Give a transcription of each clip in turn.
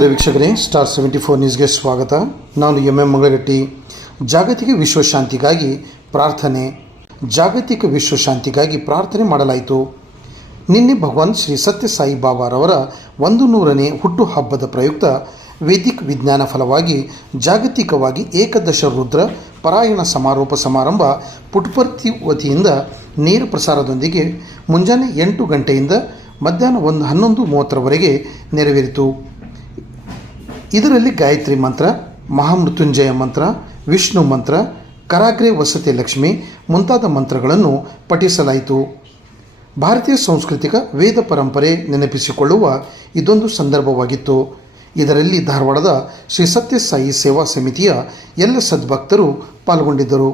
ವೀಕ್ಷಕರೇ, ಸ್ಟಾರ್ 74 ನ್ಯೂಸ್ಗೆ ಸ್ವಾಗತ. ನಾನು ಎಂ ಮಂಗಳಗಟ್ಟಿ. ಜಾಗತಿಕ ವಿಶ್ವಶಾಂತಿಗಾಗಿ ಪ್ರಾರ್ಥನೆ. ಜಾಗತಿಕ ವಿಶ್ವಶಾಂತಿಗಾಗಿ ಪ್ರಾರ್ಥನೆ ಮಾಡಲಾಯಿತು. ನಿನ್ನೆ ಭಗವಾನ್ ಶ್ರೀ ಸತ್ಯ ಸಾಯಿ ಬಾಬಾರವರ 100ನೇ ಹುಟ್ಟುಹಬ್ಬದ ಪ್ರಯುಕ್ತ ವೇದಿಕ್ ವಿಜ್ಞಾನ ಫಲವಾಗಿ ಜಾಗತಿಕವಾಗಿ ಏಕದಶ ರುದ್ರ ಪಾರಾಯಣ ಸಮಾರೋಪ ಸಮಾರಂಭ ಪುಟ್ಪರ್ತಿ ವತಿಯಿಂದ ನೇರ ಪ್ರಸಾರದೊಂದಿಗೆ ಮುಂಜಾನೆ 8 ಗಂಟೆಯಿಂದ ಮಧ್ಯಾಹ್ನ 11:30 ನೆರವೇರಿತು. ಇದರಲ್ಲಿ ಗಾಯತ್ರಿ ಮಂತ್ರ, ಮಹಾಮೃತ್ಯುಂಜಯ ಮಂತ್ರ, ವಿಷ್ಣು ಮಂತ್ರ, ಕರಾಗ್ರೆ ವಸತಿ ಲಕ್ಷ್ಮಿ ಮುಂತಾದ ಮಂತ್ರಗಳನ್ನು ಪಠಿಸಲಾಯಿತು. ಭಾರತೀಯ ಸಾಂಸ್ಕೃತಿಕ ವೇದ ಪರಂಪರೆ ನೆನಪಿಸಿಕೊಳ್ಳುವ ಇದೊಂದು ಸಂದರ್ಭವಾಗಿತ್ತು. ಇದರಲ್ಲಿ ಧಾರವಾಡದ ಶ್ರೀ ಸತ್ಯ ಸಾಯಿ ಸೇವಾ ಸಮಿತಿಯ ಎಲ್ಲ ಸದ್ಭಕ್ತರು ಪಾಲ್ಗೊಂಡಿದ್ದರು.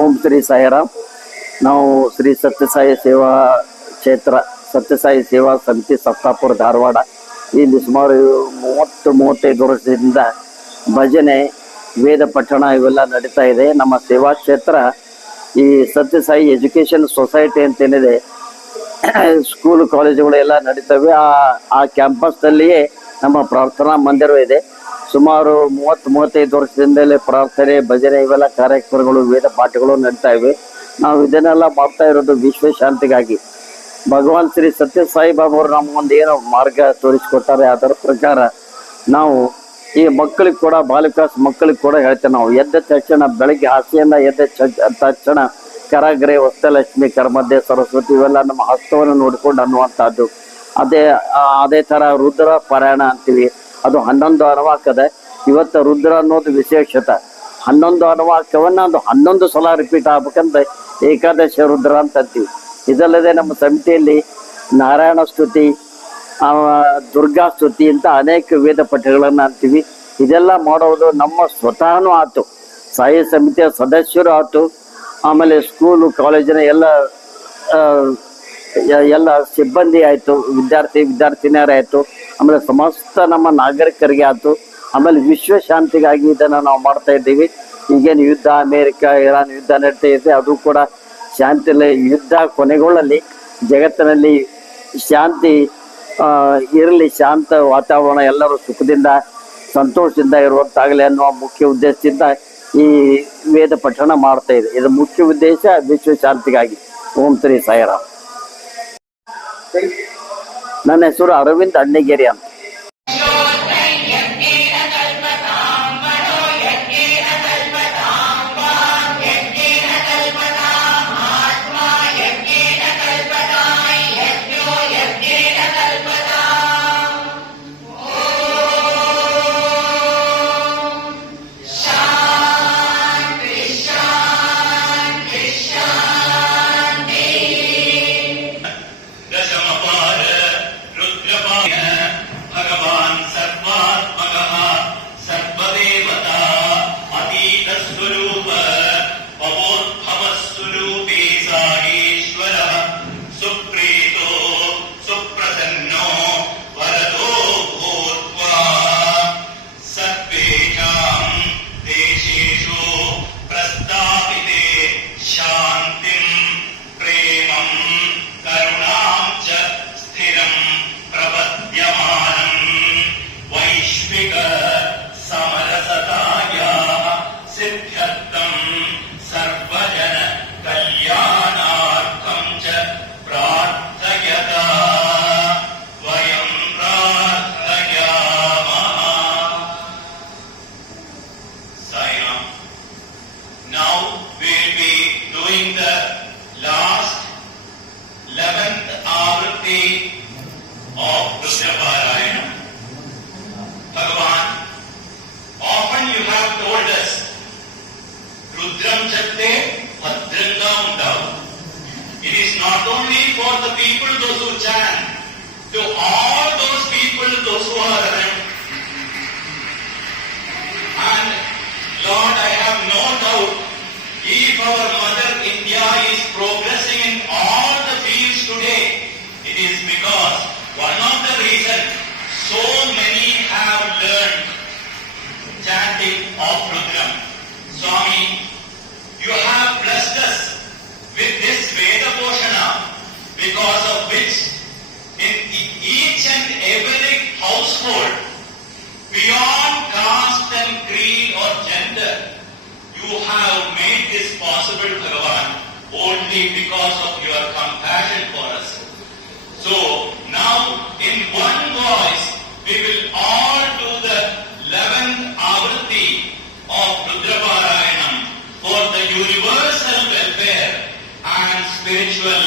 ಓಂ ಶ್ರೀ ಸಾಯಿರಾಮ್. ನಾವು ಶ್ರೀ ಸತ್ಯಸಾಯಿ ಸೇವಾ ಕ್ಷೇತ್ರ ಸತ್ಯಸಾಯಿ ಸೇವಾ ಸಮಿತಿ ಸತ್ತಾಪುರ ಧಾರವಾಡ ಇಲ್ಲಿ ಸುಮಾರು 30-35 ವರ್ಷದಿಂದ ಭಜನೆ, ವೇದ ಪಠಣ ಇವೆಲ್ಲ ನಡೀತಾ ಇದೆ. ನಮ್ಮ ಸೇವಾ ಕ್ಷೇತ್ರ ಈ ಸತ್ಯಸಾಯಿ ಎಜುಕೇಶನ್ ಸೊಸೈಟಿ ಅಂತೇನಿದೆ, ಸ್ಕೂಲ್ ಕಾಲೇಜುಗಳು ಎಲ್ಲ ನಡೀತವೆ. ಆ ಕ್ಯಾಂಪಸ್ನಲ್ಲಿಯೇ ನಮ್ಮ ಪ್ರಾರ್ಥನಾ ಮಂದಿರ ಇದೆ. ಸುಮಾರು 30-35 ವರ್ಷದಿಂದಲೇ ಪ್ರಾರ್ಥನೆ, ಭಜನೆ ಇವೆಲ್ಲ ಕಾರ್ಯಕ್ರಮಗಳು, ವೇದ ಪಾಠಗಳು ನಡೀತಾ ಇವೆ. ನಾವು ಇದನ್ನೆಲ್ಲ ಮಾಡ್ತಾ ಇರೋದು ವಿಶ್ವ ಶಾಂತಿಗಾಗಿ. ಭಗವಾನ್ ಶ್ರೀ ಸತ್ಯ ಸಾಯಿ ಬಾಬಾ ಅವರು ನಮಗೊಂದು ಏನೋ ಮಾರ್ಗ ತೋರಿಸಿಕೊಟ್ಟಾರೆ. ಅದರ ಪ್ರಕಾರ ನಾವು ಈ ಮಕ್ಕಳಿಗೆ ಕೂಡ, ಬಾಲಿಕಾಸ್ ಮಕ್ಕಳಿಗೆ ಕೂಡ ಹೇಳ್ತೇವೆ. ನಾವು ಎದ್ದ ತಕ್ಷಣ, ಬೆಳಗ್ಗೆ ಹಾಸಿಗೆಯಿಂದ ಎದ್ದ ತಕ್ಷಣ ಕರಾಗ್ರೆ ವಸ್ತಲಕ್ಷ್ಮಿ, ಕರ್ಮಧ್ಯೆ ಸರಸ್ವತಿ ಇವೆಲ್ಲ ನಮ್ಮ ಹಸ್ತವನ್ನು ನೋಡಿಕೊಂಡು ಅನ್ನುವಂಥದ್ದು. ಅದೇ ಥರ ರುದ್ರ ಪಾರಾಯಣ ಅಂತೀವಿ. ಅದು 11 ಅನುವಾಕದ. ಇವತ್ತು ರುದ್ರ ಅನ್ನೋದು ವಿಶೇಷತೆ. 11 ಅನುವಾಕವನ್ನ ಅದು 11 ಸಲ ರಿಪೀಟ್ ಆಗ್ಬೇಕಂತ ಏಕಾದಶ ರುದ್ರ ಅಂತ ಅಂತೀವಿ. ಇದಲ್ಲದೆ ನಮ್ಮ ಸಮಿತಿಯಲ್ಲಿ ನಾರಾಯಣ ಸ್ತುತಿ, ದುರ್ಗಾ ಸ್ತುತಿ ಅಂತ ಅನೇಕ ವೇದ ಪಠ್ಯಗಳನ್ನು ಅಂತೀವಿ. ಇದೆಲ್ಲ ಮಾಡೋದು ನಮ್ಮ ಸ್ವತಃನೂ ಆಯ್ತು, ಸಾಯಿ ಸಮಿತಿಯ ಸದಸ್ಯರು ಆಯ್ತು, ಆಮೇಲೆ ಸ್ಕೂಲು ಕಾಲೇಜಿನ ಎಲ್ಲ ಸಿಬ್ಬಂದಿ ಆಯಿತು, ವಿದ್ಯಾರ್ಥಿನಿಯರಾಯಿತು, ಆಮೇಲೆ ಸಮಸ್ತ ನಮ್ಮ ನಾಗರಿಕರಿಗೆ ಆಯ್ತು. ಆಮೇಲೆ ವಿಶ್ವ ಶಾಂತಿಗಾಗಿ ಇದನ್ನು ನಾವು ಮಾಡ್ತಾ ಇದ್ದೀವಿ. ಈಗೇನು ಯುದ್ಧ, ಅಮೇರಿಕ ಇರಾನ್ ಯುದ್ಧ ನಡೀತಾ ಇದೆ, ಅದು ಕೂಡ ಶಾಂತಿಯಲ್ಲಿ ಯುದ್ಧ ಕೊನೆಗೊಳ್ಳಲಿ, ಜಗತ್ತಿನಲ್ಲಿ ಶಾಂತಿ ಇರಲಿ, ಶಾಂತ ವಾತಾವರಣ, ಎಲ್ಲರೂ ಸುಖದಿಂದ ಸಂತೋಷದಿಂದ ಇರುವಂತಾಗಲಿ ಅನ್ನುವ ಮುಖ್ಯ ಉದ್ದೇಶದಿಂದ ಈ ವೇದ ಪಠಣ ಮಾಡ್ತಾ ಇದೆ. ಇದರ ಮುಖ್ಯ ಉದ್ದೇಶ ವಿಶ್ವ ಶಾಂತಿಗಾಗಿ. ಓಂ ಶ್ರೀ ಸಾಯಿರಾಮ್. ನನ್ನ ಹೆಸರು ಅರವಿಂದ್ ಅಣ್ಣಿಗೇರಿ ಅಂತ. भगवान् सर्वात्मकः सर्वदेवता अतीतस्वरूप पवोद्भवस्वरूपे साईश्वरः सुप्रीतो सुप्रसन्नो वरदो भूत्वा सर्वेषां देशेषु प्रस्तापिते शान्तिं प्रेमं करुणां च स्थिरं प्रपद्यमानम् वैश्विक समरसतायाः सिद्ध्यर्थं सर्वजन कल्याणार्थं च प्रार्थयता वयं प्रार्थयामः. Sai-Ram. Now we will be doing the last 11th Avriti of Rudra-Parayana. Bhagavan, often you have told us, Rudram Chatte Bhadrangam Undavu. It is not only for the people, those who chant, to all those people, those who are around. And Lord, I have no doubt, if our Mother India is progressing in all the fields today, it is because one of the reasons so many have learned chanting of Rudram. Swami, you have blessed us with this Veda Poshana, because of which in each and every household, beyond caste and creed or gender, you have made this possible, Bhagavan, only because of your compassion for us. So now in one voice we will all do the 11th Avriti of Rudra-Parayanam for the universal welfare and spiritual